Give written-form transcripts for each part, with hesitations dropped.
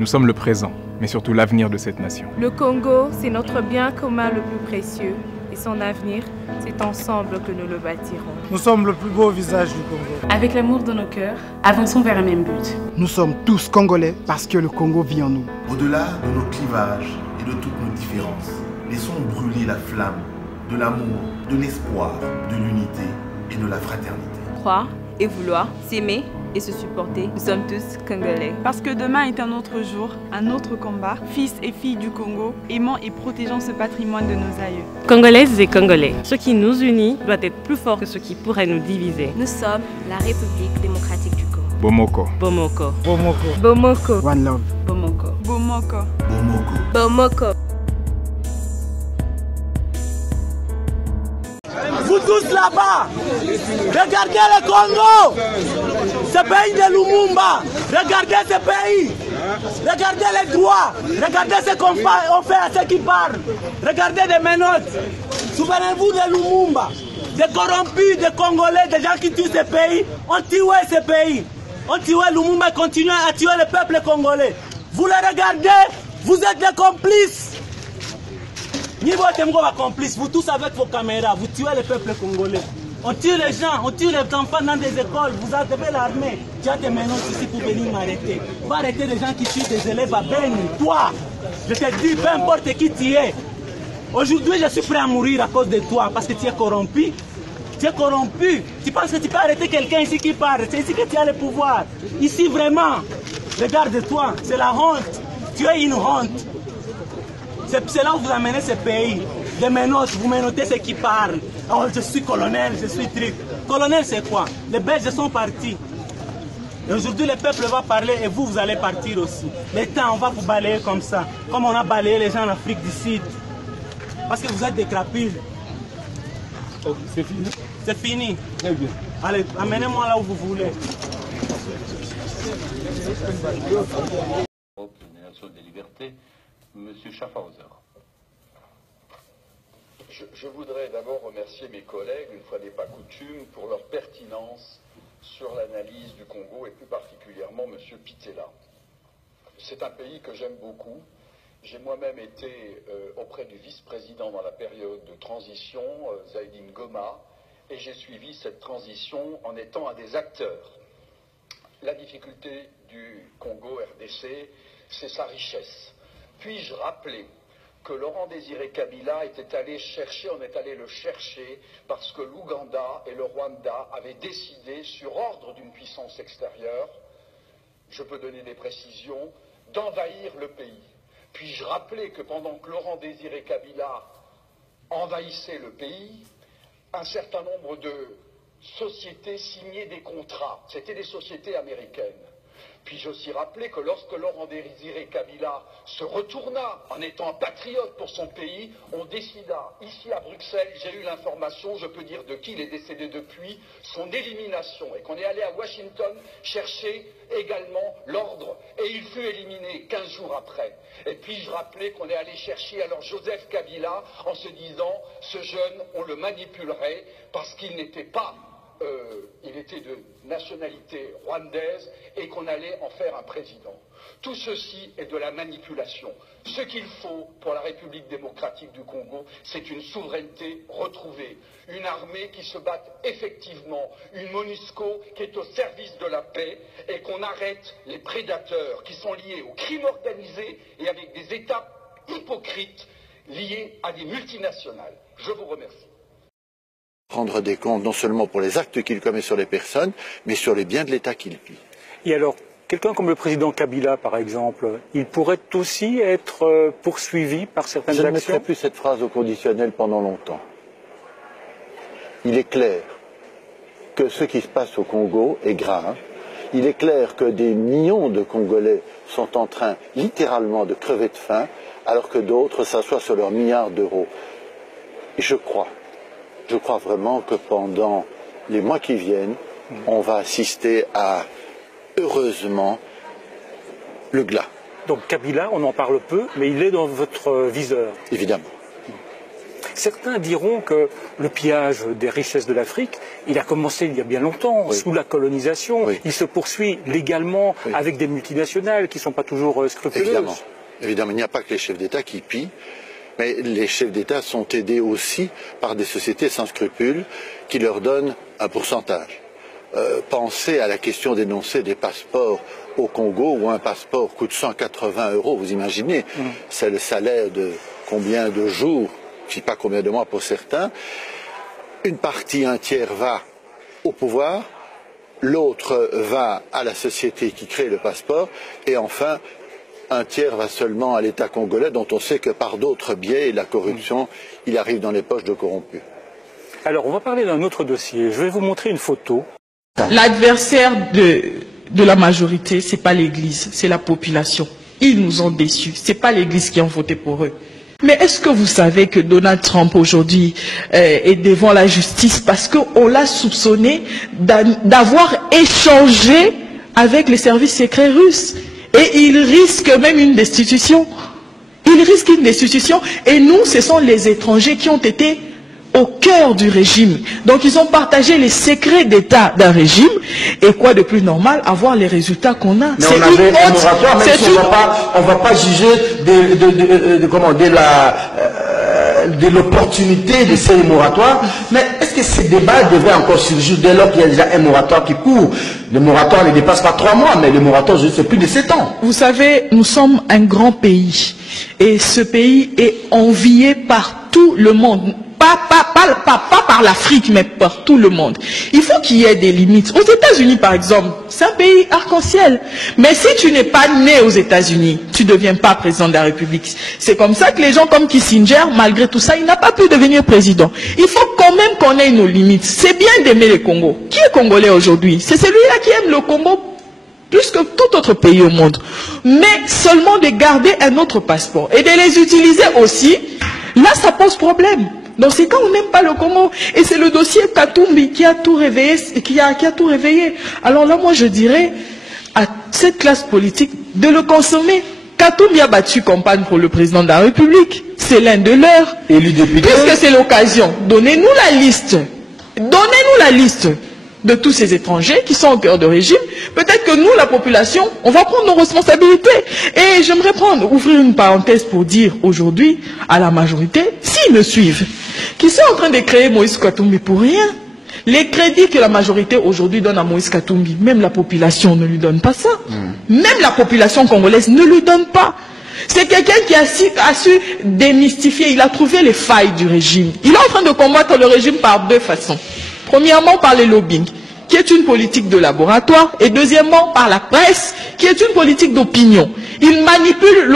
Nous sommes le présent, mais surtout l'avenir de cette nation. Le Congo, c'est notre bien commun le plus précieux. Et son avenir, c'est ensemble que nous le bâtirons. Nous sommes le plus beau visage du Congo. Avec l'amour dans nos cœurs, avançons vers un même but. Nous sommes tous Congolais parce que le Congo vit en nous. Au-delà de nos clivages et de toutes nos différences, laissons brûler la flamme de l'amour, de l'espoir, de l'unité et de la fraternité. Croire et vouloir, s'aimer et se supporter, nous sommes tous Congolais. Parce que demain est un autre jour, un autre combat. Fils et filles du Congo, aimant et protégeant ce patrimoine de nos aïeux. Congolaises et Congolais, ce qui nous unit doit être plus fort que ce qui pourrait nous diviser. Nous sommes la République démocratique du Congo. Bomoko. Bomoko. Bomoko. Bomoko. One love. Bomoko. Bomoko. Bomoko. Bomoko. Vous tous là-bas, regardez le Congo, ce pays de Lumumba, regardez ce pays, regardez les droits, regardez ce qu'on fait à ceux qui parlent, regardez les menottes. Souvenez-vous de Lumumba, des corrompus, des Congolais, des gens qui tuent ce pays, on tué ce pays, on tué Lumumba et continue à tuer le peuple congolais. Vous le regardez, vous êtes des complices. Niveau Temgo va complice, vous tous avec vos caméras, vous tuez le peuple congolais. On tue les gens, on tue les enfants dans des écoles, vous avez l'armée. Tu as des menaces ici pour venir m'arrêter. Va arrêter les gens qui tuent des élèves à Beni. Toi, je te dis, peu importe qui tu es. Aujourd'hui, je suis prêt à mourir à cause de toi parce que tu es corrompu. Tu es corrompu. Tu penses que tu peux arrêter quelqu'un ici qui parle. C'est ici que tu as le pouvoir. Ici, vraiment, regarde-toi, c'est la honte. Tu es une honte. C'est là où vous amenez ce pays. Des menottes, vous menottez ceux qui parlent. Oh, je suis colonel, je suis truc. Colonel, c'est quoi? Les Belges sont partis. Et aujourd'hui, le peuple va parler et vous allez partir aussi. L'État, on va vous balayer comme ça. Comme on a balayé les gens en Afrique du Sud. Parce que vous êtes des crapules. Oh, c'est fini? C'est fini. Très bien. Allez, amenez-moi là où vous voulez. Des libertés, Monsieur Schaffhauser. Je voudrais d'abord remercier mes collègues, une fois n'est pas coutume, pour leur pertinence sur l'analyse du Congo et plus particulièrement M. Pittella. C'est un pays que j'aime beaucoup. J'ai moi-même été auprès du vice-président dans la période de transition, Zaïdine Goma, et j'ai suivi cette transition en étant un des acteurs. La difficulté du Congo RDC, c'est sa richesse. Puis-je rappeler que Laurent Désiré Kabila était allé chercher, on est allé le chercher parce que l'Ouganda et le Rwanda avaient décidé, sur ordre d'une puissance extérieure, je peux donner des précisions, d'envahir le pays. Puis-je rappeler que pendant que Laurent Désiré Kabila envahissait le pays, un certain nombre de sociétés signaient des contrats, c'était des sociétés américaines. Puis-je aussi rappeler que lorsque Laurent Désiré Kabila se retourna en étant patriote pour son pays, on décida, ici à Bruxelles, j'ai eu l'information, je peux dire de qui il est décédé depuis, son élimination, et qu'on est allé à Washington chercher également l'ordre, et il fut éliminé 15 jours après. Et puis-je rappeler qu'on est allé chercher alors Joseph Kabila en se disant, ce jeune, on le manipulerait parce qu'il n'était pas... il était de nationalité rwandaise et qu'on allait en faire un président. Tout ceci est de la manipulation. Ce qu'il faut pour la République démocratique du Congo, c'est une souveraineté retrouvée, une armée qui se batte effectivement, une MONUSCO qui est au service de la paix et qu'on arrête les prédateurs qui sont liés au crime organisé et avec des États hypocrites liés à des multinationales. Je vous remercie. Rendre des comptes non seulement pour les actes qu'il commet sur les personnes, mais sur les biens de l'État qu'il pille. Et alors, quelqu'un comme le président Kabila, par exemple, il pourrait aussi être poursuivi par certaines actions? Je ne mettrai plus cette phrase au conditionnel pendant longtemps. Il est clair que ce qui se passe au Congo est grave. Il est clair que des millions de Congolais sont en train, littéralement, de crever de faim, alors que d'autres s'assoient sur leurs milliards d'euros. Et je crois vraiment que pendant les mois qui viennent, on va assister à, heureusement, le glas. Donc Kabila, on en parle peu, mais il est dans votre viseur. Évidemment. Certains diront que le pillage des richesses de l'Afrique, il a commencé il y a bien longtemps, sous la colonisation. Il se poursuit légalement avec des multinationales qui ne sont pas toujours scrupuleuses. Évidemment. Évidemment, il n'y a pas que les chefs d'État qui pillent, mais les chefs d'État sont aidés aussi par des sociétés sans scrupules qui leur donnent un pourcentage. Pensez à la question d'énoncer des passeports au Congo où un passeport coûte 180 €, vous imaginez, c'est le salaire de combien de jours, je ne sais pas combien de mois pour certains. Une partie, un tiers va au pouvoir, l'autre va à la société qui crée le passeport, et enfin, un tiers va seulement à l'État congolais, dont on sait que par d'autres biais et la corruption, il arrive dans les poches de corrompus. Alors, on va parler d'un autre dossier. Je vais vous montrer une photo. L'adversaire de la majorité, ce n'est pas l'Église, c'est la population. Ils nous ont déçus. Ce n'est pas l'Église qui a voté pour eux. Mais est-ce que vous savez que Donald Trump aujourd'hui est devant la justice parce qu'on l'a soupçonné d'avoir échangé avec les services secrets russes? Et il risque même une destitution. Il risque une destitution. Et nous, ce sont les étrangers qui ont été au cœur du régime. Donc ils ont partagé les secrets d'État d'un régime. Et quoi de plus normal, avoir les résultats qu'on a. Mais on avait un moratoire, même si on ne va pas juger de l'opportunité de ces moratoires. Mais est-ce que ces débats devraient encore surgir dès lors qu'il y a déjà un moratoire qui court? Le moratoire ne dépasse pas 3 mois, mais le moratoire, c'est plus de 7 ans. Vous savez, nous sommes un grand pays. Et ce pays est envié par tout le monde. Pas par l'Afrique, mais par tout le monde. Il faut qu'il y ait des limites. Aux États-Unis, par exemple, c'est un pays arc-en-ciel. Mais si tu n'es pas né aux États-Unis, tu ne deviens pas président de la République. C'est comme ça que les gens comme Kissinger, malgré tout ça, il n'a pas pu devenir président. Il faut quand même qu'on ait nos limites. C'est bien d'aimer le Congo. Qui est congolais aujourd'hui? C'est celui-là qui aime le Congo plus que tout autre pays au monde. Mais seulement de garder un autre passeport et de les utiliser aussi, là, ça pose problème. Dans ces cas, on n'aime pas le Congo. Et c'est le dossier Katumbi qui a tout réveillé. Qui a tout réveillé. Alors là, moi, je dirais à cette classe politique de le consommer. Katumbi a battu campagne pour le président de la République. C'est l'un de leurs. Élu député. Puisque c'est l'occasion, donnez-nous la liste. Donnez-nous la liste de tous ces étrangers qui sont au cœur de régime. Peut-être que nous, la population, on va prendre nos responsabilités. Et j'aimerais ouvrir une parenthèse pour dire aujourd'hui à la majorité, s'ils me suivent, qu'ils sont en train de créer Moïse Katumbi pour rien. Les crédits que la majorité aujourd'hui donne à Moïse Katumbi, même la population ne lui donne pas ça. Même la population congolaise ne lui donne pas. C'est quelqu'un qui a su démystifier, il a trouvé les failles du régime. Il est en train de combattre le régime par 2 façons. Premièrement, par le lobbying, qui est une politique de laboratoire, et deuxièmement, par la presse, qui est une politique d'opinion. Il manipule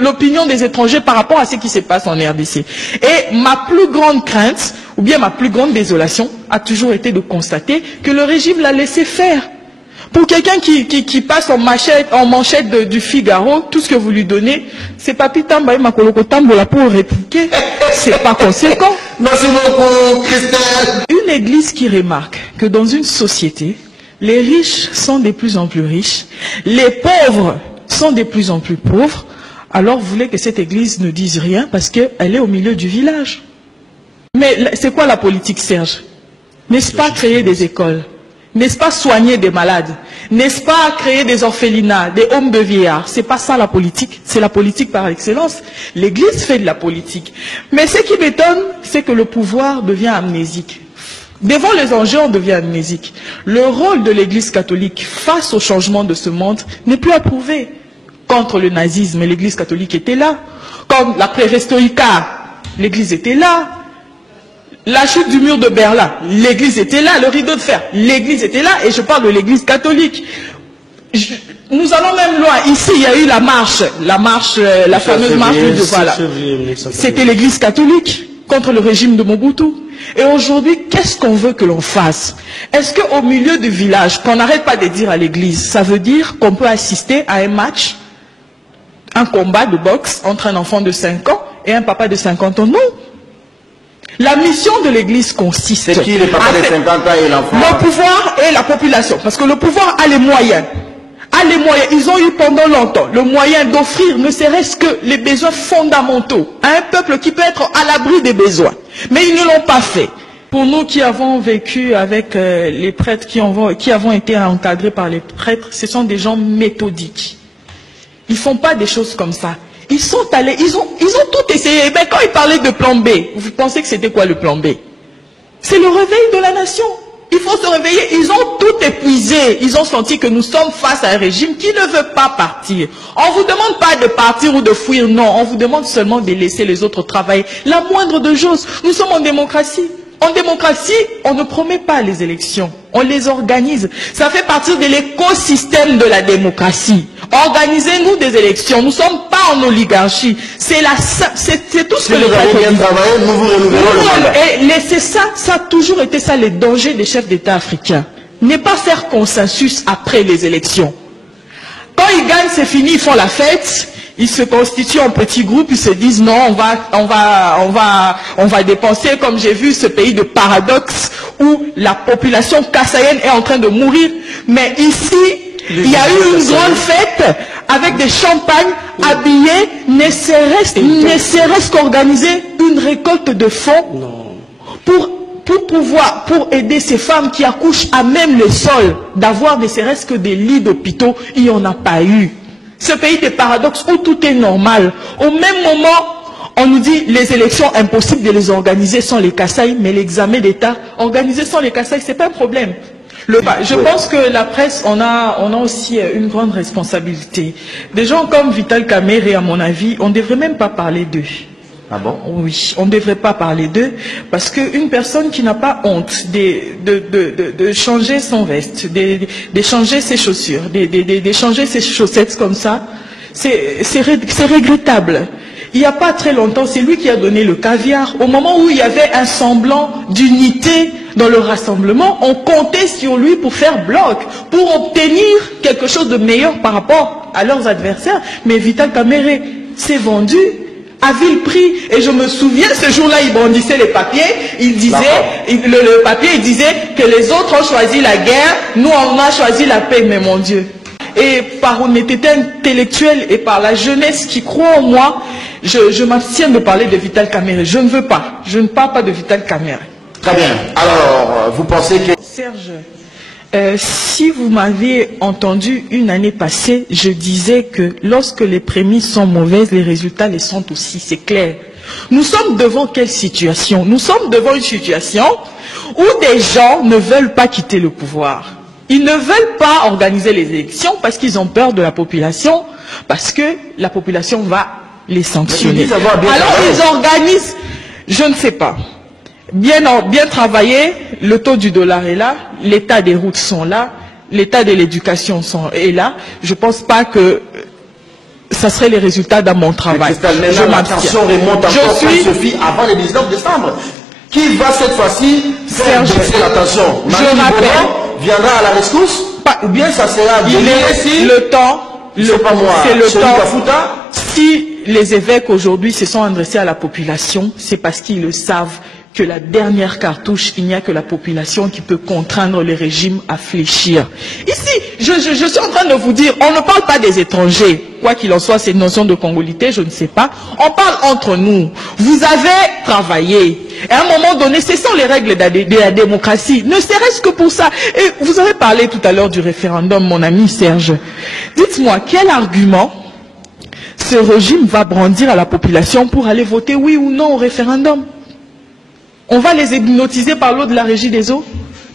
l'opinion des étrangers par rapport à ce qui se passe en RDC. Et ma plus grande crainte, ou bien ma plus grande désolation, a toujours été de constater que le régime l'a laissé faire. Pour quelqu'un qui passe en manchette du Figaro, tout ce que vous lui donnez, c'est Papi Tamba et Makoloko Tambola pour répliquer. C'est pas conséquent. Merci beaucoup, Christelle. Une église qui remarque que dans une société, les riches sont de plus en plus riches, les pauvres sont de plus en plus pauvres, alors vous voulez que cette église ne dise rien parce qu'elle est au milieu du village. Mais c'est quoi la politique, Serge? N'est-ce pas créer des écoles? N'est-ce pas soigner des malades? N'est-ce pas créer des orphelinats, des homes de vieillards? C'est pas ça la politique, c'est la politique par excellence. L'Église fait de la politique. Mais ce qui m'étonne, c'est que le pouvoir devient amnésique. Devant les enjeux, on devient amnésique. Le rôle de l'Église catholique face au changement de ce monde n'est plus approuvé. Contre le nazisme, l'Église catholique était là. Comme la perestroïka, l'Église était là. La chute du mur de Berlin, l'Église était là. Le rideau de fer, l'Église était là. Et je parle de l'Église catholique. Nous allons même loin. Ici, il y a eu la fameuse marche du voilà. C'était l'Église catholique contre le régime de Mobutu. Et aujourd'hui, qu'est-ce qu'on veut que l'on fasse? Est-ce qu'au milieu du village, qu'on n'arrête pas de dire à l'Église, ça veut dire qu'on peut assister à un match, un combat de boxe entre un enfant de 5 ans et un papa de 50 ans? Non. La mission de l'Église consiste... C'est qui le papa de 50 ans et l'enfant? Le pouvoir et la population. Parce que le pouvoir a les moyens. a les moyens, ils ont eu pendant longtemps le moyen d'offrir ne serait-ce que les besoins fondamentaux à un peuple qui peut être à l'abri des besoins. Mais ils ne l'ont pas fait. Pour nous qui avons vécu avec les prêtres, qui avons été encadrés par les prêtres, ce sont des gens méthodiques. Ils ne font pas des choses comme ça. Ils sont allés, ils ont tout essayé. Mais quand ils parlaient de plan B, vous pensez que c'était quoi le plan B? C'est le réveil de la nation. Il faut se réveiller. Ils ont tout épuisé. Ils ont senti que nous sommes face à un régime qui ne veut pas partir. On ne vous demande pas de partir ou de fuir, non. On vous demande seulement de laisser les autres travailler. La moindre de choses. Nous sommes en démocratie. En démocratie, on ne promet pas les élections. On les organise. Ça fait partie de l'écosystème de la démocratie. Organisez-nous des élections. Nous ne sommes pas en oligarchie. C'est tout ce que les prêtres disent. Nous vous renouvelons le mandat. Et laissez ça, ça a toujours été ça les dangers des chefs d'État africains. Ne pas faire consensus après les élections. Quand ils gagnent, c'est fini, ils font la fête. Ils se constituent en petits groupes, ils se disent non, on va dépenser, comme j'ai vu ce pays de paradoxe où la population kassaïenne est en train de mourir. Mais ici, il y a eu une grande fête avec des champagnes habillés, ne serait-ce qu'organiser une récolte de fonds pour aider ces femmes qui accouchent à même le sol, d'avoir ne serait-ce que des lits d'hôpitaux. Il n'y en a pas eu. Ce pays des paradoxes où tout est normal. Au même moment, on nous dit les élections impossibles de les organiser sans les Kasaï, mais l'examen d'État organisé sans les Kasaï, c'est pas un problème. Je pense que la presse, on a aussi une grande responsabilité. Des gens comme Vital Kamerhe, à mon avis, on ne devrait même pas parler d'eux. Ah bon? Oui, on ne devrait pas parler d'eux, parce qu'une personne qui n'a pas honte de changer son veste, de changer ses chaussures, de changer ses chaussettes comme ça, c'est regrettable. Il n'y a pas très longtemps, c'est lui qui a donné le caviar. Au moment où il y avait un semblant d'unité dans le rassemblement, on comptait sur lui pour faire bloc, pour obtenir quelque chose de meilleur par rapport à leurs adversaires. Mais Vital Kamerhe s'est vendu à vil prix. Et je me souviens, ce jour-là, il brandissait les papiers. Il disait, le papier, il disait que les autres ont choisi la guerre, nous, on a choisi la paix, mais mon Dieu. Et par honnêteté intellectuelle et par la jeunesse qui croit en moi, je m'abstiens de parler de Vital Kamerhe. Je ne veux pas. Je ne parle pas de Vital Kamerhe. Très bien. Alors, vous pensez que... Serge, si vous m'avez entendu une année passée, je disais que lorsque les prémices sont mauvaises, les résultats les sont aussi, c'est clair. Nous sommes devant quelle situation? Nous sommes devant une situation où des gens ne veulent pas quitter le pouvoir. Ils ne veulent pas organiser les élections parce qu'ils ont peur de la population, parce que la population va les sanctionner. Alors ils organisent, je ne sais pas. Bien travaillé, le taux du dollar est là, l'état des routes sont là, l'état de l'éducation est là. Je ne pense pas que ça serait les résultats de mon travail. Je m'abstiens. Remonte encore Sophie avant le 19 décembre. Qui va cette fois-ci faire baisser la tension? Je rappelle. Viendra à la rescousse? Ou bien ça sera le temps, c'est le temps. Si les évêques aujourd'hui se sont adressés à la population, c'est parce qu'ils le savent que la dernière cartouche, il n'y a que la population qui peut contraindre le régime à fléchir. Ici, je suis en train de vous dire, on ne parle pas des étrangers. Quoi qu'il en soit, ces notions de congolité, je ne sais pas. On parle entre nous. Vous avez travaillé. Et à un moment donné, ce sont les règles de la démocratie. Ne serait-ce que pour ça. Et vous avez parlé tout à l'heure du référendum, mon ami Serge. Dites-moi, quel argument ce régime va brandir à la population pour aller voter oui ou non au référendum? On va les hypnotiser par l'eau de la régie des eaux?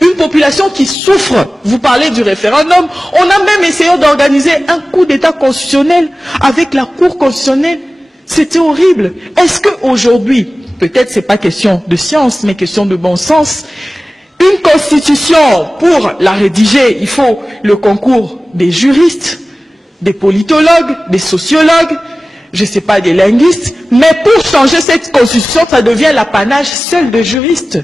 Une population qui souffre. Vous parlez du référendum. On a même essayé d'organiser un coup d'état constitutionnel avec la Cour constitutionnelle. C'était horrible. Est-ce qu'aujourd'hui, peut-être c'est pas question de science, mais question de bon sens, une constitution, pour la rédiger, il faut le concours des juristes, des politologues, des sociologues, je ne sais pas, des linguistes, mais pour changer cette constitution, ça devient l'apanage seul de juristes.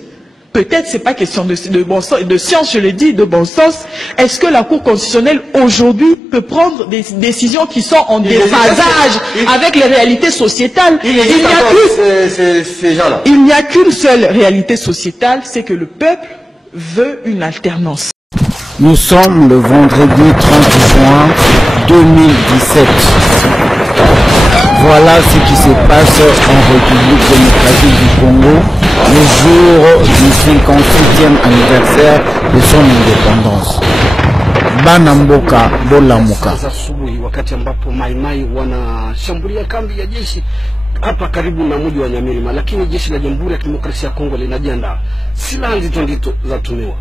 Peut-être c'est pas question de bon sens, de science, je le dis, de bon sens. Est-ce que la Cour constitutionnelle aujourd'hui peut prendre des décisions qui sont en déphasage avec les réalités sociétales? Il n'y a qu'une seule réalité sociétale, c'est que le peuple veut une alternance. Nous sommes le vendredi 30 juin 2017. Voilà ce qui se passe en République démocratique du Congo, le jour du 57e anniversaire de son indépendance. Banamboka Bolamuka. Wakati ambapo Maimai wanashambulia kambi ya jeshi hapa karibu na mji wa Nyamirima, lakini jeshi la Jamhuri ya Kidemokrasia ya Kongo linajiandaa. Silaha nzito zatumiwa.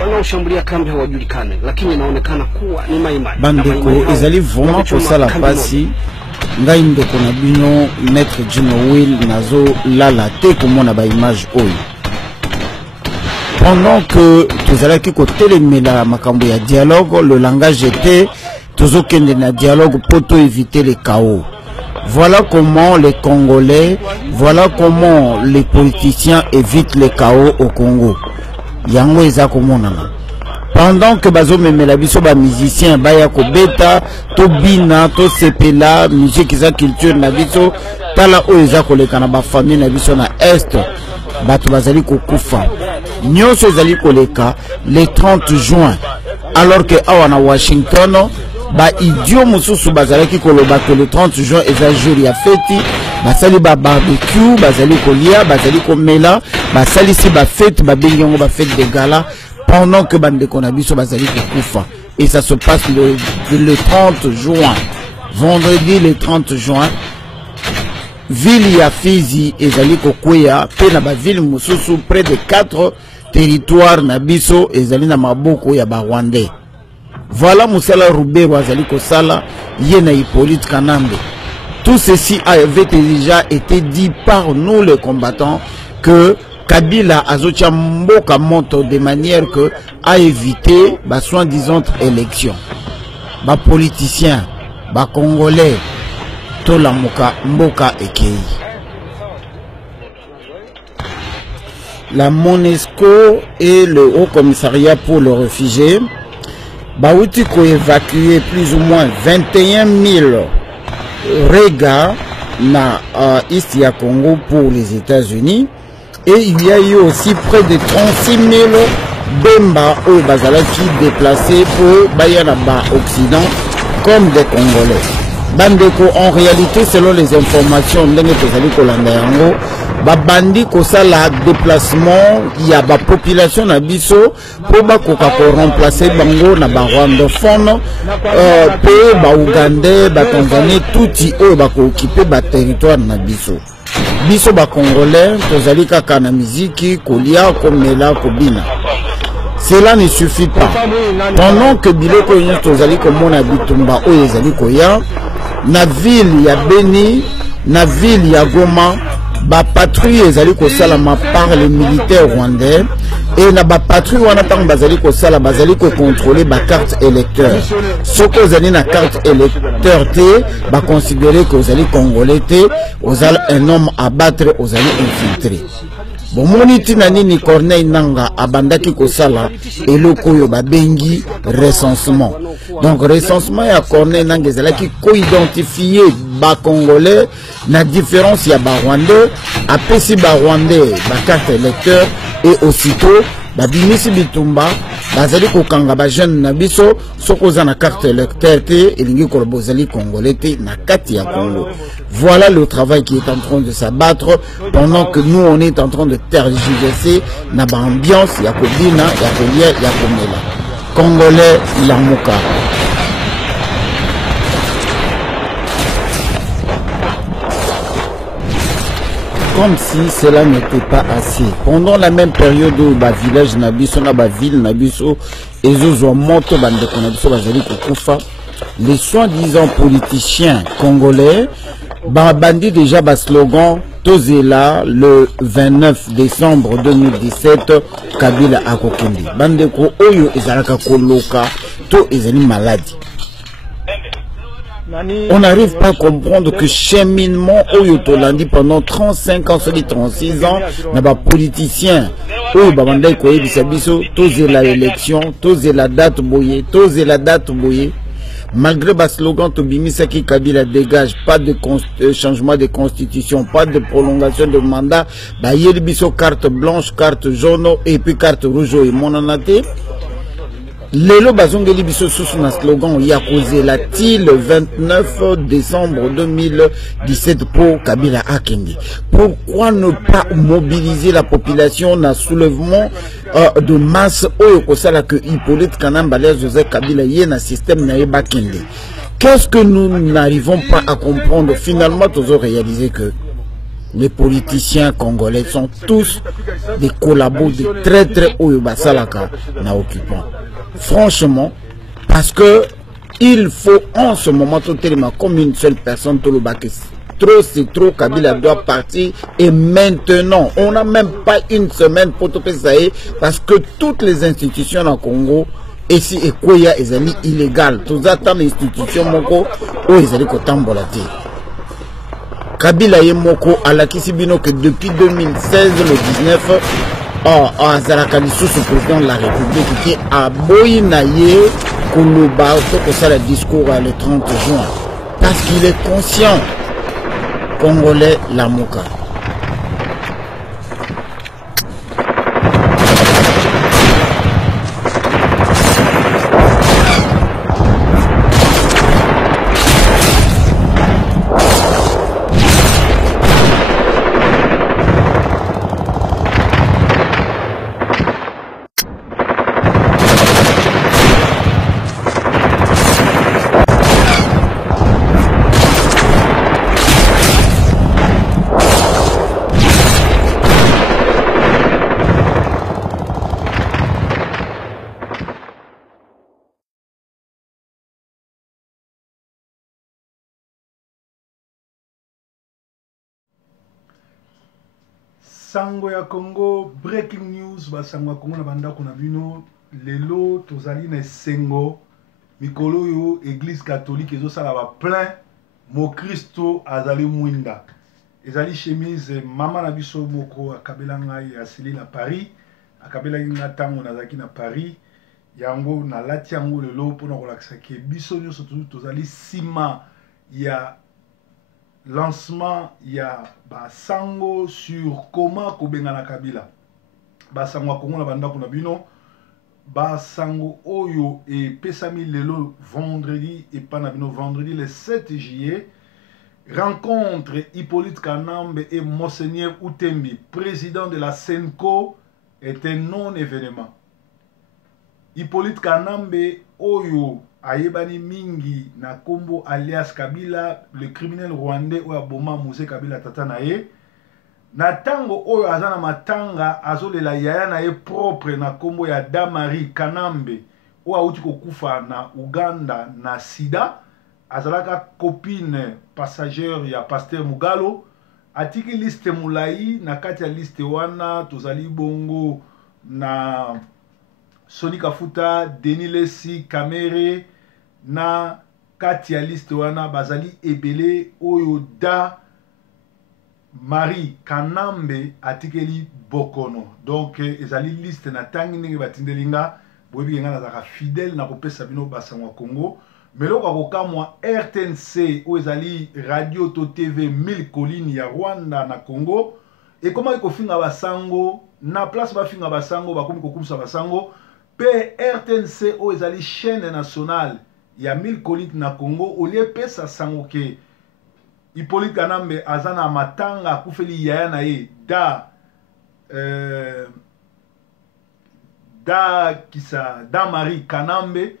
Wanaoshambulia kambi hawajulikane, lakini inaonekana kuwa ni Maimai. Bandeko ezali vraiment kosala pasi ngai ndeko na bino Maître Jino Will nazo lala te komona ba image oyo. Pendant que tozalaki kotelemela makambo ya dialogue, le langage était tozokende na dialogue pour éviter les chaos. Voilà comment les Congolais, voilà comment les politiciens évitent les chaos au Congo. Yango eza komonana. Pendant que bazo memela biso ba musicien baya ko beta to bina to sepela musique eza culture na biso tala o eza koleka na ba famille na biso na est bato bazali kokufa nyonso ezali koleka le 30 juin alors que awa na Washington ba idiot mususu bazalaki koloba que le 30 juin eza jour ya fête basali ba barbecue bazali kolia bazali komela basali si ba fête ba bengengo ba fête de gala pendant que bande konabiso bazali kokufa. Et ça se passe le 30 juin, vendredi le 30 juin. Ville ya Fizi ezali kokwea pe na ba ville mususu près de 4 territoires na biso ezali na maboko ya ba Rwandais. Voilà Moussala Roubero azali kosala yena Hippolyte Kanambe. Tout ceci avait déjà été dit par nous les combattants que Kabila azotia mboka monto de manière que à éviter ba soi-disant élection. Ba politiciens, ba congolais, to la mboka ekei. La MONUSCO et le Haut Commissariat pour le réfugié bauti ko évacuer plus ou moins 21 000 regards na East ya Congo pour les États-Unis. Et il y a eu aussi près de 36 000 Bemba au Bazalaki déplacés pour Bayanaba Occident comme des Congolais. Bandeko, en réalité, selon les informations de Babandi Kosala déplacement, il y a la population Nabiso pour remplacer Bango na Rwandophone, Pe, Ougandais, Tanzanie, tout y occupé le territoire Nabiso. Biso ba Congolais, tozali kaka na miziki, kolia, komela, kobina. Cela ne suffit pas. Pendant que biloko yon tozali komona bitumba oyo ezali koya, na ville ya Beni, na ville ya Goma, ba patrouille ezali kosalama par les militaires rwandais et na ba patrouille wana tang bazali kosala bazali ko contrôler ba carte électeur. Soko ozali na carte électeur te ba considérer que ozali congolais te, ozali un homme à battre, ozali infiltré. Bon moniti na nini Corneille Nanga abandaki kosala eloko yo ba bengi recensement. Donc recensement ya Corneille Nanga ezalaki ko identifier ba congolais na différence ya ba rwandais apesi ba rwandais ba carte électeur et aussitôt ba bimisi bitumba bazali kokanga ba jeune na biso soko za na carte électeur te elingi ko bozali congolais te na kati ya Congo. Voilà le travail qui est en train de s'abattre pendant que nous on est en train de tergiverser na ba ambiance ya kobina ya kolia ya komela. Congolais lamuka. Comme si cela n'était pas assez. Pendant la même période où le village Nabiso, la ville Nabiso, et Zozomoto, les soi-disant politiciens congolais, bandit déjà le slogan Tozela le 29 décembre 2017, Kabila Akokende. Bandeko Oyo Ezalaka Koloka, To Ezali Maladi. On n'arrive pas à comprendre que cheminement au Yotolandi pendant 35 ans, 36 ans, n'a pas politicien. Oh, babandai koye bisabiso, tose la élection, tose la date boye, Malgré le slogan Tobimisa qui Kabila dégage, pas de changement de constitution, pas de prolongation de mandat, bah biso carte blanche, carte jaune et puis carte rouge et monanate. Lelo bazongeli biso sous un slogan il y a causé la le 29 décembre 2017 pour Kabila Akendi. Pourquoi ne pas mobiliser la population dans soulèvement de masse au Kosala que Hippolyte Kanamba José Kabila y a un système naïba Kendi. Qu'est-ce que nous n'arrivons pas à comprendre? Finalement, nous avons réalisé que les politiciens congolais sont tous des collabos de très haut basalaka na occupant. Franchement, parce que il faut en ce moment totalement comme une seule personne tout le bac. Trop c'est trop, Kabila doit partir et maintenant on n'a même pas une semaine pour tout ça parce que toutes les institutions au Congo ici et Koya ezali illégal. Tous attendent l'institution moko ou ezali kotambolati. Kabila Yemoko à la Kisibino que depuis 2016 le 19 Azalaka lisusu président de la République qui a boyinaye Koloba pour ça le discours le 30 juin parce qu'il est conscient Congolais la Moka. Sango ya Congo, breaking news, Sango ya Congo na banda kuna bino, lelo tozali na sengo, mikolo yo, église catholique, ezo sala ba plein, mo Christo azali mwinda. Ezali chemise, mama na biso moko, akabela ngai asili na Paris, akabela nga tango nazaki na Paris, yango na lati yango lelo, pona kolakisa ke biso nyo sotu tozali sima ya lancement ya basango sur comment kobengana Kabila basango ya Congo na banda kuna bino basango oyo et pesami lelo vendredi et pas na bino vendredi le 7 juillet rencontre Hippolyte Kanambe et Monseigneur Outembi président de la Senko est un non-événement. Hippolyte Kanambe oyo ayebani mingi na kombo alias Kabila le criminel rwandais oyo aboma Mose Kabila tata na ye na tango oyo azana matanga azolela yaya na ye propre na kombo ya Damari Kanambe oyo auti kokufa na Uganda na sida azalaka copine passagère ya Pasteur Mugalo atiki liste mulai na kati ya liste wana tozali bongo na Soni Kafuta, Denis Lesi, Kamere, na kati ya liste wana bazali ebele oyo da Marie Kanambe atikeli Bokono. Donc ezali liste na tangi ndenge batindelinga boyebi nga nazaka fidèle na kopesa bino basango Congo. Meloko akokamwa RTNC oyo ezali radio to TV 1000 collines ya Rwanda na Congo. Et comment kofinga basango na place bafinga basango bakomi kokumisa basango P RTNC o ezali chaîne nationale ya 1000 collines na Congo au lieu pesa sango ke Hippolyte Kanambe azana matanga akufeli yaya na ye da Marie Kanambe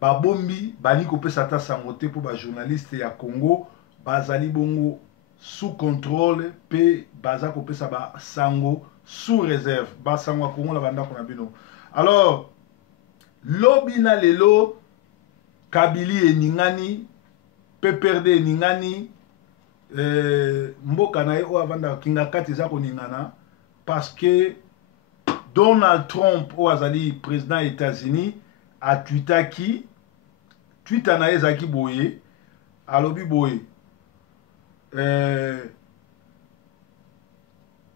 babombi bani kopesa ta sango te po ba journaliste ya Congo bazali bongo sous contrôle pe baza kopesa ba sango sous réserve ba sango ya Congo la banda kona bino. Alors, lobina lelo, Kabili et Ningani, Peperde et Ningani, Mboka na yo avanda kingakati zako ningana, parce que Donald Trump, ou azali président des États-Unis, a tweetaki, tweeta na ezaki boye, alobi boy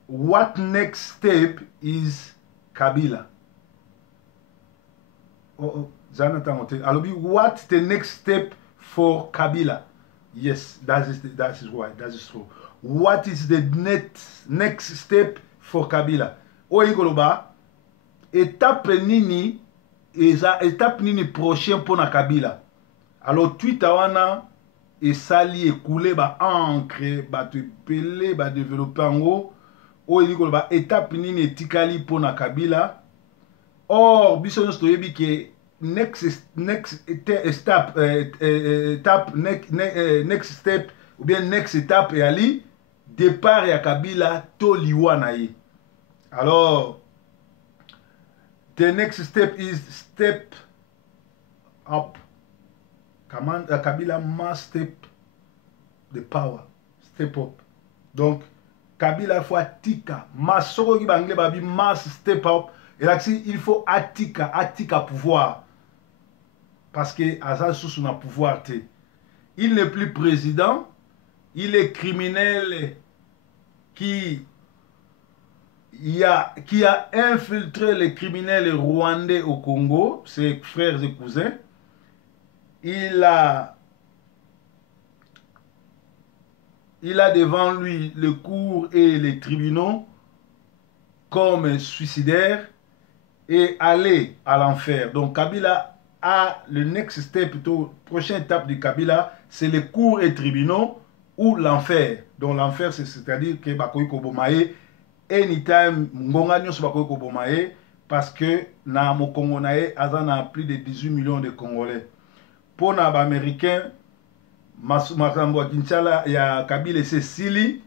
what next step is Kabila. Alobi, what the next step for Kabila? Yes, that is right. That is true. What is the next step for Kabila? Oigoloba, étape nini prochain pour na Kabila. Alors Twitter wana et sali écoulé ba ancré ba te pelé ba développer en haut. Oigoloba, étape nini etikali pour na Kabila. Or biso nous toyebi ke next step ou bien next étape et ali départ ya Kabila to liwana ye. Alors the next step is step up. Kabila must step the power, step up. Donc Kabila faut atika masoko ki bangle babi must step up. Et là il faut atika pouvoir. Parce que Azal Soussou n'a pouvoir. Il n'est plus président. Il est criminel qui a infiltré les criminels rwandais au Congo, ses frères et cousins. Il a devant lui le cours et les tribunaux comme suicidaire et aller à l'enfer. Donc Kabila a le next step, plutôt prochaine étape de Kabila, c'est les cours et tribunaux ou l'enfer. Donc l'enfer, c'est-à-dire que Bakoy Kobomae, anytime Ngonga Nyos Bakoy Kobomae, parce que na mo Congo nae, azana plus de 18 millions de Congolais. Pour les Américains, Makambo Kinshala ya Kabila c'est Sili,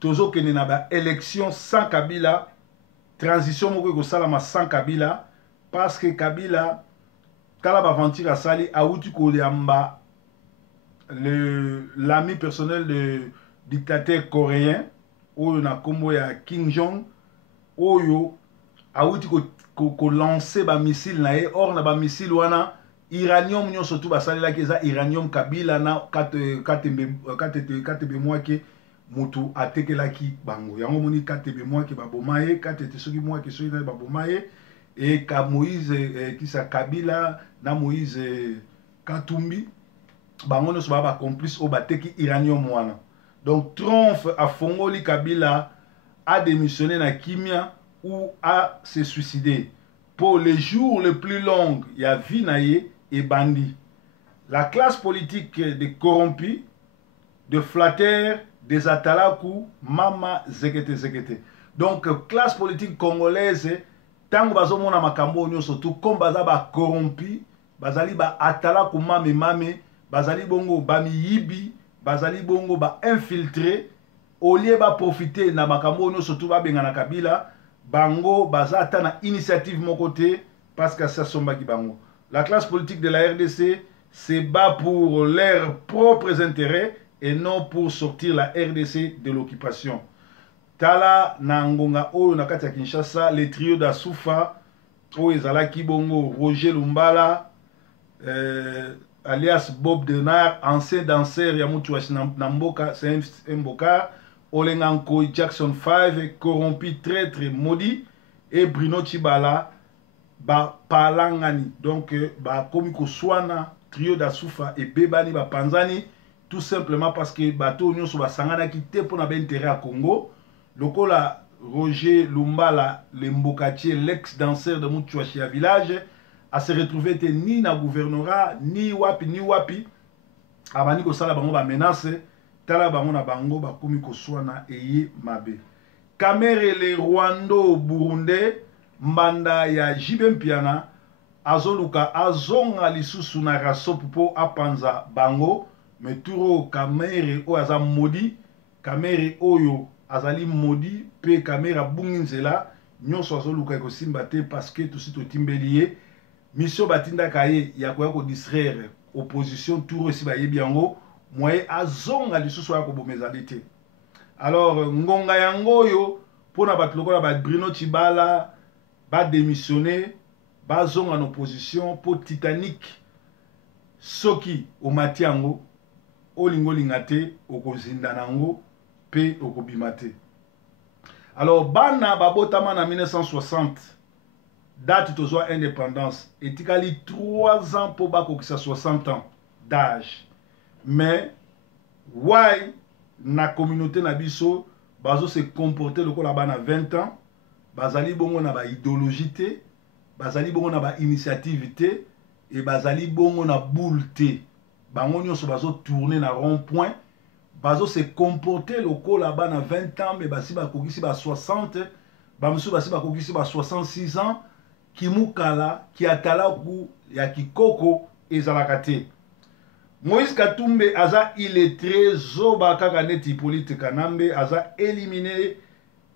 tozo kene na ba élection sans Kabila, transition moko ko salama sans Kabila, parce que Kabila Kala Baventure Sali a outu Koliamba, l'ami personnel du dictateur coréen, Oyo na kombo ya Kim Jong, Oyo a outu ko lancer ba missile na ye, or na ba missile wana iranium nyo surtout ba sali la keza iranium Kabila na katebe mwake mutu atekelaki bango. Yango moni katebe mwake babomaye, katete soki mwake soki na babomaye. Et ka Moïse qui sa Kabila na Moïse Katumbi bango no soba ba complice au bateki iranium wana. Donc Trump a fongoli Kabila a démissionné na Kimia ou a se suicidé. Pour les jours les plus longs, il y a Vinaye et Bandi. La classe politique des corrompus, de flatteurs, des atalakou, mama zekete. Donc classe politique congolaise tango bazomona makambo nyonso tout comme baza ba corrompi bazali ba atala kuma mame bazali bongo ba miyibi bazali bongo ba infiltré au lieu ba profiter na makambo nyonso tout ba benga na Kabila bango baza ata na initiative mon côté parce que ça somba ki bango. La classe politique de la RDC se bat pour leurs propres intérêts et non pour sortir la RDC de l'occupation. Tala na ngonga oyo na kati ya Kinshasa, les trios d'Asufa, oyo ezalaki bongo Roger Lumbala, alias Bob Denard, ancien danseur ya mutu wa Namboka, c'est un Mboka, Olenganko Jackson 5, corrompu, traître, maudit, et Bruno Chibala, ba palangani, donc ba komiko swana, trio d'Asufa et Bebani ba Panzani, tout simplement parce que bateau nyonso ba sangana ki te pour na ba intérêt à Congo. Lokola Roger Lumbala, le Mbokatier, l'ex-danseur de Mouchouachia village, a se retrouvé ni na gouvernorat, ni wapi. Abani ko sala bango ba menace, tala bango na bango ba komi ko swana eye mabe. Kamere le Rwando Burundais, mbanda ya Jibem Piana, azoluka azonga lisusu na rasopu po apanza bango, meturo kamere o aza modi, kamere oyo azali modi pe kamera bunginzela nyonso azoluka ko simba te parce que tout sito timbelier mission batinda kaye ya ko distraire opposition tout aussi ba yebi yango moye azonga lisusu ya ko bomezalité. Alors ngonga yango yo pona batlokola ba Bruno Chibala ba démissionner ba zonga en opposition pour Titanic soki o matiango olingo lingate okozinda nango pe okobimate. Alors bana babotama na 1960 date tozwa indépendance etikali 3 ans pour bakokisa 60 ans d'âge. Mais why na communauté na biso bazo se comporter lokola bana 20 ans, bazali bongo na ba idéologie te, bazali bongo na ba initiative te, et bazali bongo na boule te. Bango nyonso bazo tourner na rond-point, bazo se comporter lokola bana 20 ans, mais basi bakokisi ba 60, bamusu basi bakokisi ba 66 ans, kimukala ki atala ku ya kikoko ezalaka te. Moïse Katumbi aza illettré zoba kaka neti Hippolyte Kanambe aza éliminé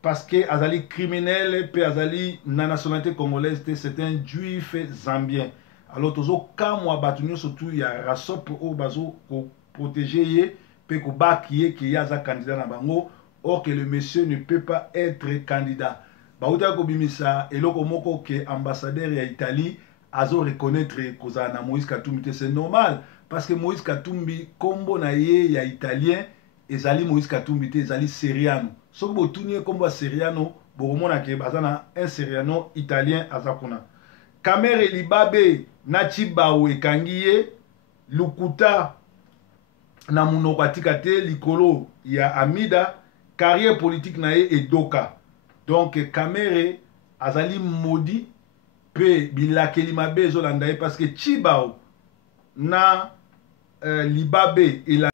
parce que azali criminel pe azali na nationalité congolaise te, c'est un juif zambien. Alors tozo kamwa batunyo surtout ya rasop o bazo ko protéger ye pe ko bakiye ki aza candidat na bango, or que le monsieur ne peut pas être candidat. Bauta ko bimisa eloko moko ke ambassadeur ya Italie azo reconnaître koza na Moïse Katumbi, c'est normal. Parce que Moïse Katumbi, kombo na ye ya italien, ezali Moïse Katumbi te, ezali Seriano. So que botunye kombo Seriano, boromona ke bazana un Seriano italien azakuna. Kamere Libabe na Chibao ekangiye, lukuta na munoko atika te likolo ya Amida, carrière politique na ye edoka. Donc Kamere azali modi pe bilakeli mabe ezolanda ye parce que Chibao na Libabe et la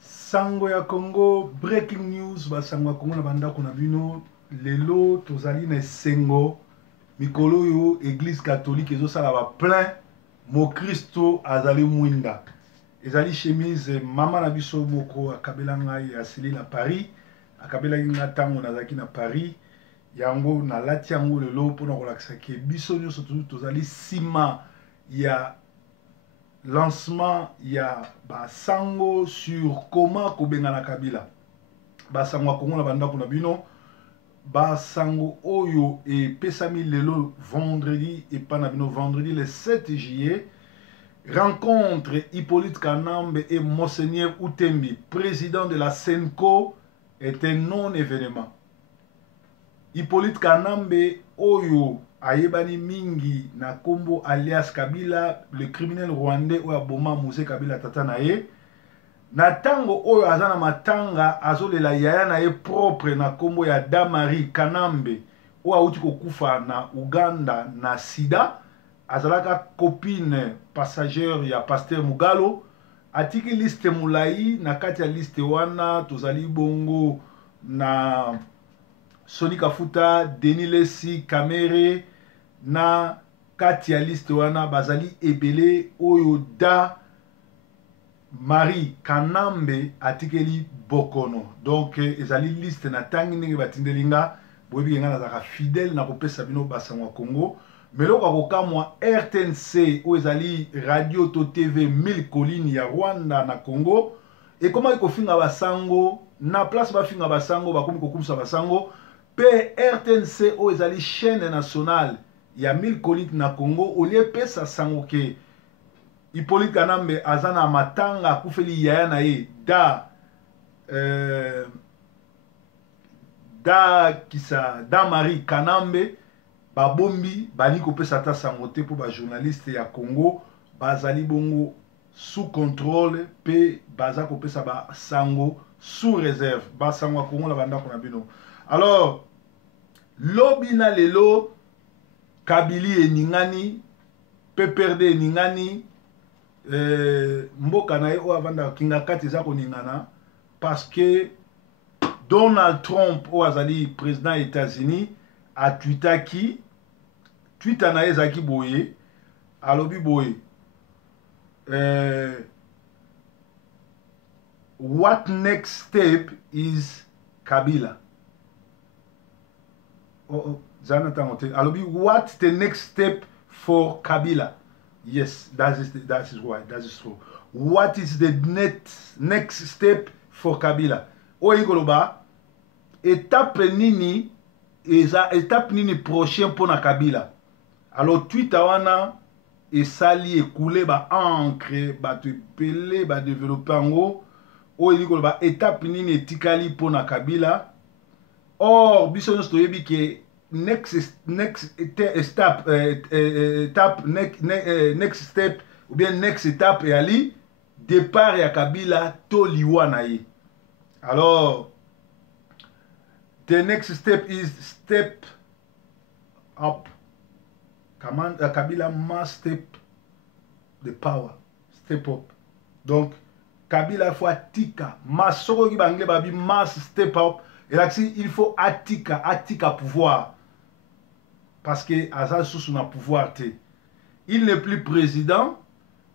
Sango ya Congo, breaking news basango ya Congo na banda kuna bino lelo tozali na sengo mikolo yo église catholique ezo sala ba plein mo Christo azali mwinda. Ezali chemise mama na biso moko akabela ngai asili na Paris, akabela nga tango nazaki na Paris, yango na lati yango lelo pona kolakisa ke biso nyonso tozali sima ya lancement ya basango sur comment kobengana Kabila. Basango akongo na bandako na bino, basango oyo e pesami lelo vendredi et pas na bino vendredi le 7 juillet. Rencontre Hippolyte Kanambe et Monseigneur Outembi, président de la Senko, est un non-événement. Hippolyte Kanambe oyo ayebani mingi na kombo alias Kabila, le criminel rwandais oyo aboma Mose Kabila tata na ye. Na tango oyo azana matanga azolela yaya na ye propre na kombo ya Damari Kanambe oyo auti kokufa na Uganda na sida. Azalaka copine passagère ya Pasteur Mugalo atiki liste mulai na kati ya liste wana tozali bongo na Soni Kafuta, Denis Lesi, Kamere na kati ya liste wana bazali ebele oyo da Marie Kanambe atikeli bokono. Donc ezali liste na tangi ndenge batindelinga boyebi nga nazaka fidèle na kopesa bino basango Congo. Mais là, on a RTNC, où ezali Radio to TV 1000 collines ya Rwanda na Congo. Et comment il faut faire basango na place ba finga basango ba komi kokumsa basango. Pe RTNC où ezali chaîne nationale ya 1000 collines na Congo. Au lieu pe sa sango ke Hippolyte Kanambe azana matanga kufeli yaya na ye da Marie Kanambe. Babombi bani kopesa ta sangote pour ba journaliste ya Congo bazali bongo sous contrôle pe baza kopesa ba sango sous réserve ba sango Congo la banda kona bino. Alors lobina lelo Kabili eningani pe perde eningani mboka na ye o avanda kinga kati za koningana parce que Donald Trump o azali président des États-Unis a tweetaki Twitter na ezaki boye alobi boye what next step is Kabila. Alobi what the next step for Kabila. Yes, that is right, that is true. What is the next step for Kabila? Oigoloba étape nini étape nini prochain pour na Kabila. Alors Twitter wana esali écoulé ba ancré ba te pelé ba développer en gros o eli ko ba étape nini etikali pour na Kabila. Or biso nous toyebi que next step ou bien next étape et ali départ ya Kabila to liwa na ye. Alors the next step is step up. Kabila must step the power, step up. Donc Kabila faut atika masoko ki bangle babi must step up. Et là il faut atika pouvoir parce que Asa sous son pouvoir te. Il n'est plus président,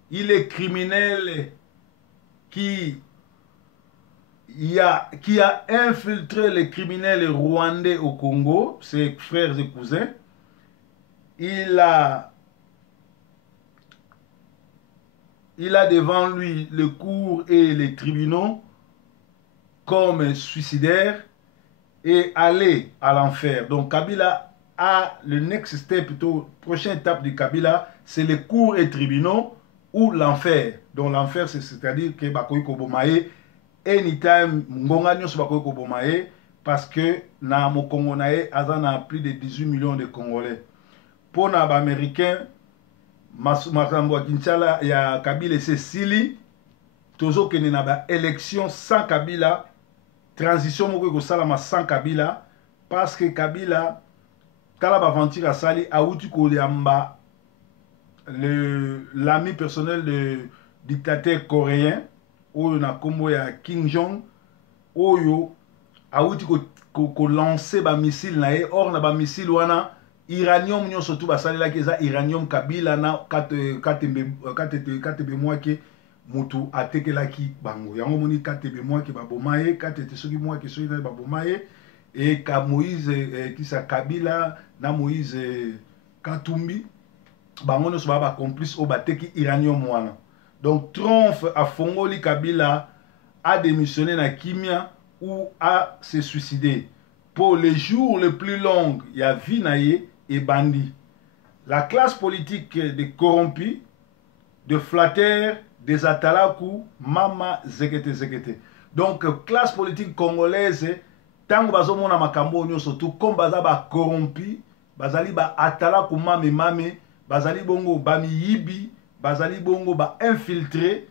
il est criminel qui a infiltré les criminels rwandais au Congo, ses frères et cousins. Il a devant lui le cours et les tribunaux comme suicidaire et aller à l'enfer. Donc Kabila a le next step, plutôt prochaine étape de Kabila, c'est les cours et tribunaux ou l'enfer. Donc l'enfer, c'est-à-dire que Bakoy Kobomae, anytime Ngonga Nyos Bakoy Kobomae, parce que na mo Congo nae, Azan a plus de 18 millions de Congolais. Pour les Américains, Makambo Kinchala, il y a Kabila et Sili, Tozo Kene na ba élection sans Kabila, transition moko salama sans Kabila, parce que Kabila Kalaba Aventure a sali Aouti Koliamba, l'ami personnel du dictateur coréen, Oyo na kombo ya Kim Jong, Oyo Aouti ko lancer ba missile na ye, or na ba missile wana iranium nyo surtout ba sali la keza iranium Kabila na katebe mwake mutu atekelaki bango yango moni katebe mwake babomaye katete soki mwake soki na babomaye et ka Moïse kisa Kabila na Moïse Katumbi bango no so ba complice o bateki iranium wana. Donc Trump a fongoli Kabila a démissionné na kimia ou a se suicider. Pour les jours les plus longs, il y a Vinaye et bandit. La classe politique des corrompus, de flatteurs, des atalaku, mama zekete. Donc, classe politique congolaise, tant que bazo mona makambo nyo surtout comme baza ba corrompu, bazali ba atalaku mame, bazali bongo ba miyibi, bazali bongo ba infiltré,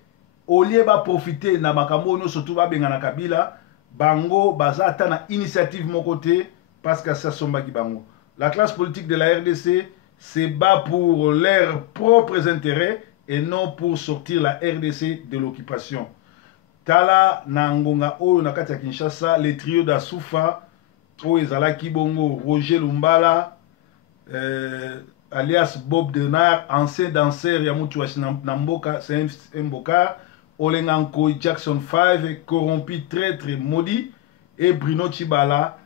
au lieu ba profiter na makambo nyo surtout ba benga na Kabila, bango baza ata na initiative mon côté parce que ça somba ki bango. La classe politique de la RDC se bat pour leurs propres intérêts et non pour sortir la RDC de l'occupation. Tala na ngonga oyo na kati ya Kinshasa, les trios d'Asufa, oyo ezalaki bongo Roger Lumbala, alias Bob Denard, ancien danseur ya mutu wa Namboka, c'est un Mboka, Olenganko Jackson 5, corrompu, traître, maudit, et Bruno Chibala,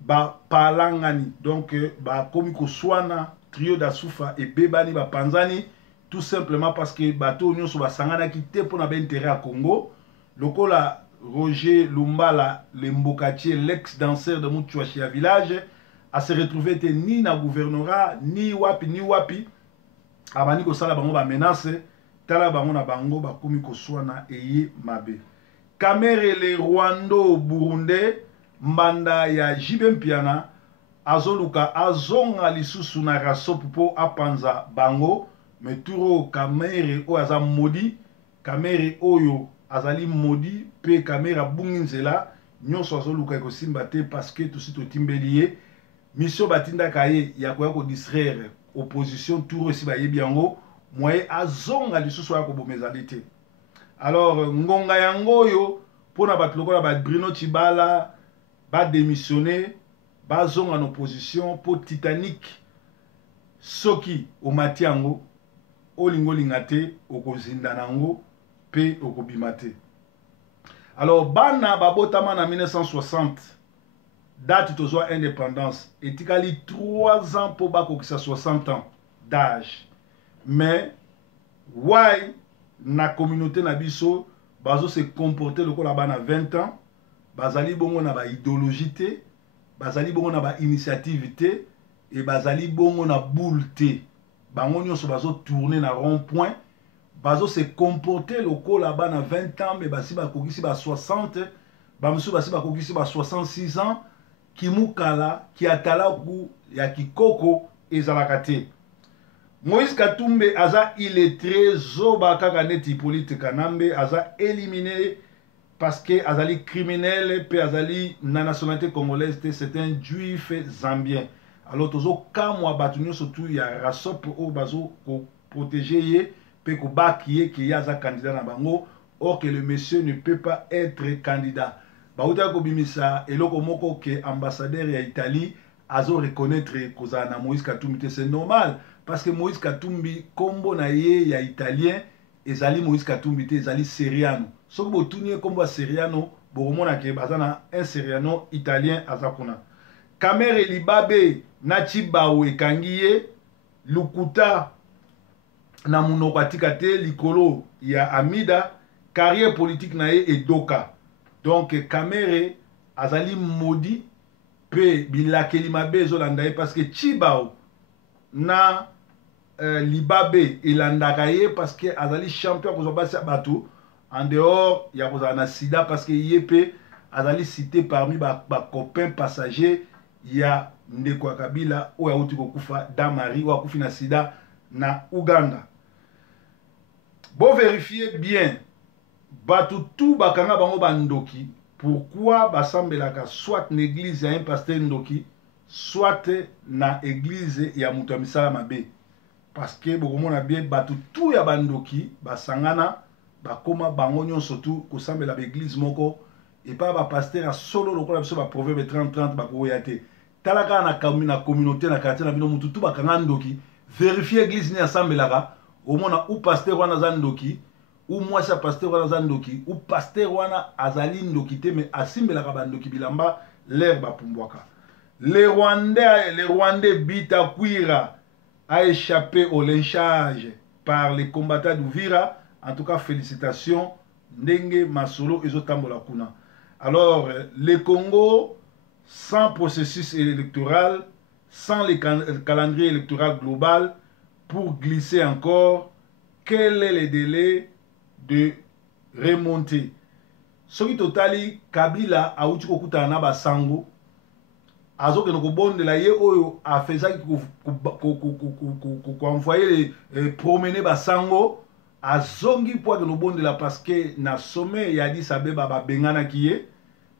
ba palangani. Donc, ba komiko swana, trio d'Asufa et Bebani, ba panzani, tout simplement parce que bateau nyo so ba sangana ki te pour na ba intérêt à Congo. Lokola Roger Lumbala, le Mbokatier, l'ex-danseur de Moutchouachia village, a se retrouvé ni na gouvernorat, ni wapi, abani ko sala bango ba menace, tala bango na bango ba komiko swana eye mabe. Kamere le Rwando Burundais, mbanda ya Jibem Piana, azoluka azonga lisusu na rasopu po apanza bango, meturo kamere o aza modi, kamere oyo azali modi, pe kamera bunginzela, nyonso azoluka eko simba te parce que tout sito timbeliye, mission batinda kaye ya ko distraire opposition tour aussi ba yebiango, moye azonga lisusu ya ko bomezalite. Alors ngonga yango yo pona bat lokola ba Bruno Chibala ba démissionner ba zonga en opposition pour Titanic soki o matiango o lingolingate o kozinda nango pe o kobimate. Alors bana babotama na 1960 date tozwa indépendance etikali 3 ans pour bako ki sa 60 ans d'âge. Mais why na communauté na biso bazo se comporter lokola bana 20 ans bazali bongo na ba idéologie te, bazali bongo na ba initiative te, et bazali bongo na boule te. Bango nyonso bazo tourner na rond-point, bazo se comporter loko là-bas na 20 ans, mais basi ba kokisi ba 60, bamsu basi ba kokisi ba 66 ans, kimukala, ki atala ku ya kikoko ezalaka te. Moïse Katumbi aza illettré zoba kaka neti Hippolyte Kanambe aza éliminé parce que azali criminel pe azali na nationalité congolaise, c'est un juif zambien. Alors tozo kamwa batunyo surtout ya rasop o bazo ko protéger ye pe ko bakiye ki yaza candidat na bango, or que le monsieur ne peut pas être candidat. Bauta ko bimisa eloko moko ke ambassadeur ya Italie azo reconnaître koza na Moïse Katumbi, c'est normal parce que Moïse Katumbi kombo na ye ya italien ezali Moïse Katumbi te ezali Seriano. Soki botunye kombo Seriano boromona ke bazana un Seriano italien azakuna. Kamere Libabe na Chibawe ekangiye lukuta na munoko atika te likolo ya Amida, carrière politique na ye edoka. Donc Kamere azali maudit pe bilakeli mabe ezolanda ye parce que Chibao na Libabe elandaka ye parce que azali champion kozwa basi bato en dehors ya kozala na sida parce que ye pe azali cité parmi ba copains passagers ya ndeko ya Kabila oyo auti kokufa Damari oyo akufi na sida na Uganda. Bon vérifier bien bato tout bakanga bango bandoki. Pourquoi basambelaka soit na église ya un pasteur ndoki, soit na église ya mutu ya misala mabe? Parce que bokomona bien bato tout ya bandoki basangana bakoma bango nyonso tout kosambela ba église moko et pas ba pasteur solo lokola biso ba proverbe 30-30 bakoya te. Talaka na communauté na quartier na bino mutu tout bakanga ndoki, vérifier église ni asambelaka, omona ou pasteur wana za ndoki, ou moi sa pasteur wana za ndoki, ou pasteur wana azali ndoki te mais asimbelaka bandoki bilamba l'air bapumbwaka. Les Rwandais Bitakwira a échappé au lynchage par les combattants d'Uvira. En tout cas, félicitations. Ndenge Masolo Ezotambola Kuna. Alors, le Congo, sans processus électoral, sans le calendrier électoral global, pour glisser encore, quel est le délai de remonter? Ce qui totali Kabila a outi kokuta na basango azo ke no bonde la ye oyo a faisaki ko envoyer promener basango azongi po ke no bonde la parce que na sommet ya Addis Abeba ba bengana kiye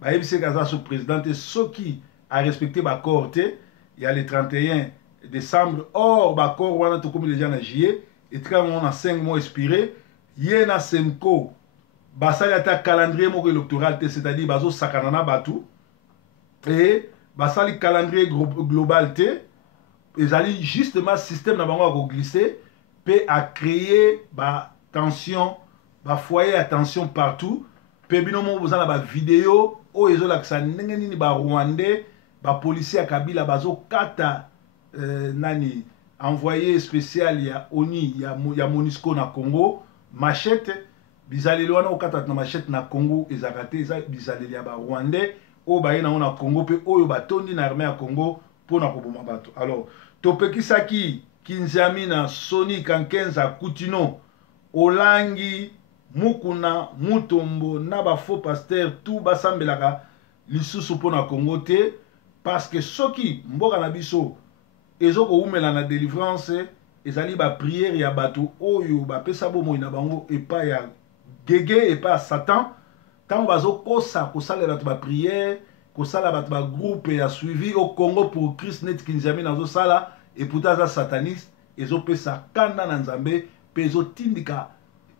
ba yebise kaza sous président soki a respecté ba corté il y a le 31 décembre or ba corps wana to comme les gens na juillet et quand on a 5 mois expiré ye na Senko basali ata calendrier moko électoral te, c'est-à-dire bazo sakanana batu et basali calendrier global te, ezali justement système na bango ko glisser pe a créer ba tension ba foyer à tension partout pe bino mo bozala ba vidéo o ezola ksa ndenge nini ba Rwandais ba policier ya Kabila bazo kata nani envoyé spécial ya ONU ya MONUSCO na Congo machette bizaleli wana okata na machette na Congo ezakate eza bizaleli ya ba Rwandais o ba yena na Congo pe oyo batondi na armée ya Congo pona koboma bato. Alors topekisaki Kinzamina Soni Kankenza Kutino Olangi Mukuna Mutombo na ba faux pasteur tout basambelaka lisusu pona Congo te parce que soki mboka na biso ezoko umela na délivrance ezali ba prière ya bato oyo ba pesa bomo ina bango epa ya gege epa Satan tant bazo kosa kosala bato ba prière kosala bato ba groupe ya suivi au Congo pour Christ net Kinzamina nazo sala et pourtant za sataniste ezo pesa kanda na Nzambe pezo tindika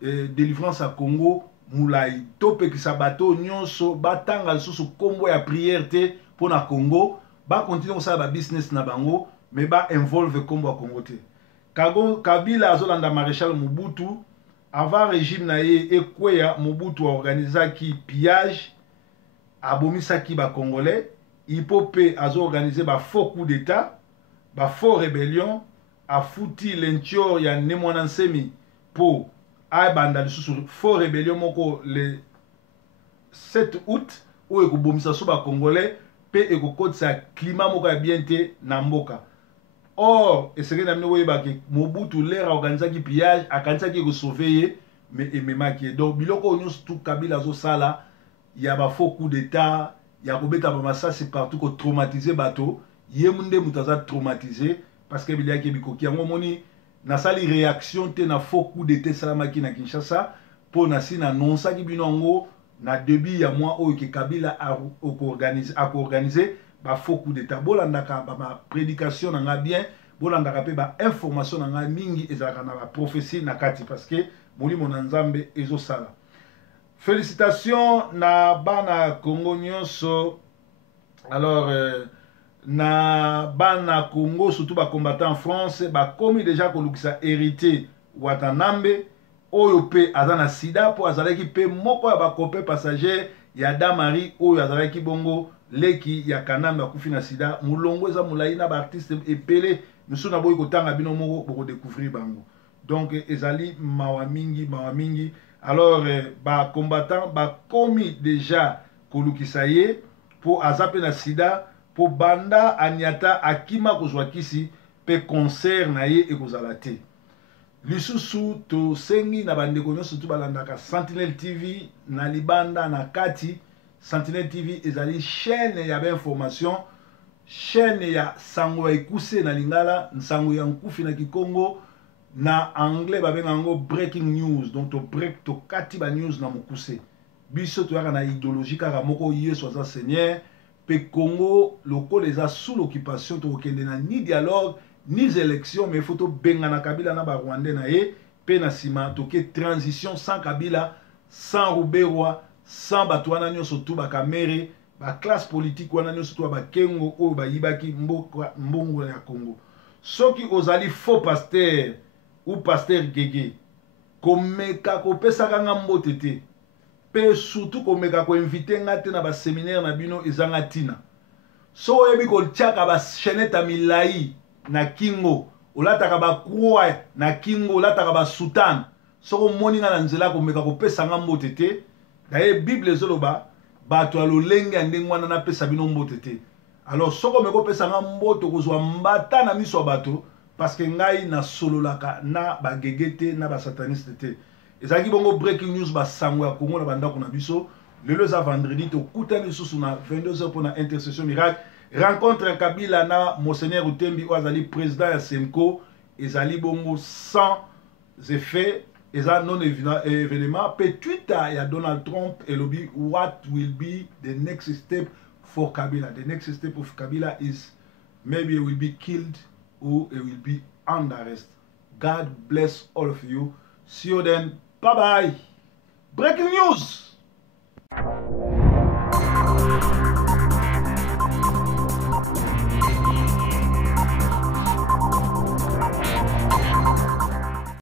délivrance à Congo mulai tope ki sabato nyonso batanga lisusu kombo ya prière te pona Congo ba continuer kosala ba business na bango mais ba involve kombo ya Congo te. Kabila azolanda maréchal Mobutu avant régime na ye ekweya Mobutu organizaki pillage abomisaki ba congolais ipope azo organiser ba faux coup d'état ba faux rébellion a fouti l'entior ya Nemwana Nsemi pour a banda lisusu faux rébellion moko le 7 août oyo ekobomisa so bacongolais mpe ekokotisa climat moko ya bien te na mboka. Or esengeli na bino boyebaki Mobutu lere aorganisaki pillage akanisaki ekosauve ye mais ememaki ye. Donc biloko oyo nyonso tu Kabila azosala ya bafaux coup d'état ya kobeta bamasasi partout kotraumatize bato ye nde moto aza traumatisé parce que biliaki bikoki yango omoni nasali réaction te na faux coup d'état esalamaki na Kinshasa mpo nasi nanonsaki bino yango na début ya mois oyo ke Kabila akoorganize bafaux coup d'état. Bolandaka baprédication na nga bien, bolandaka mpe bainformation na nga mingi ezalaka na baprophétie na kati parce que molimo na Nzambe ezosala. Félicitations na bana Congo nyonso. Alors na bana Congo surtout ba combattant en France ba komi déjà kolukisa hérité Watanambe oyo pe azana sida po azalaki pe moko ya ba copain passager ya Damari oyo azalaki bongo leki ya Kanambe akufi na sida. Mulongo eza mulai na ba artiste epele misu na boyi kotanga bino moko boko découvrir bango. Donc ezali mawa mingi. Alors ba combattant ba komi déjà kolukisa ye po azape na sida po banda anyata akima kozwa kisi pe concert na ye ekozala te. Lisusu to sengi na bandeko nyonso tu balandaka Sentinelle TV na libanda na kati. Sentinelle TV ezali chaîne ya information, chaîne ya sango ya ekuse na lingala, sango ya nkufi na Kikongo, na anglais babenga yango breaking news. Donc to break to kati ba news na mokuse. Biso to yaka na idéologie kaka moko Yesu aza Seigneur. Pe Congo lokolo eza sous l'occupation to okende na ni dialogue ni élection mais faut to benga na Kabila na ba Rwandais na ye pe na sima to ke transition sans Kabila, sans Ruberwa, sans batwana nyonso to ba kamere ba classe politique wana nyonso to ba kengo oyo ba yibaki mbongo ya Congo. Soki ozali faux pasteur ou pasteur gege komeka kopesaka nga mbote te pe surtout komeka ko inviter nga te na ba séminaire na bino ezanga tina so oyebi kotiaka ba cheneta milai na kingo olataka ba croix na kingo olataka ba soutane so omoni nga na nzela komeka kopesa nga mbote te daye Bible ezoloba bato alolenge ndenge wana na pesa bino mbote te. Alors soko meko pesa nga mbote kozwa mbata na miso bato parce que ngai na sololaka na ba gegete na ba sataniste te. Ezaki bongo breaking news ba sango ya Congo na banda kuna biso lelo za vendredi to kutani susu na 22h pour na intercession miracle rencontre Kabila na Monseigneur Utembi Oazali président ya Semco ezali bongo sans effet eza non événement pe Twitter ya Donald Trump elobi what will be the next step for Kabila. The next step of Kabila is maybe he will be killed or he will be under arrest. God bless all of you. See you then. Bye bye. Breaking news.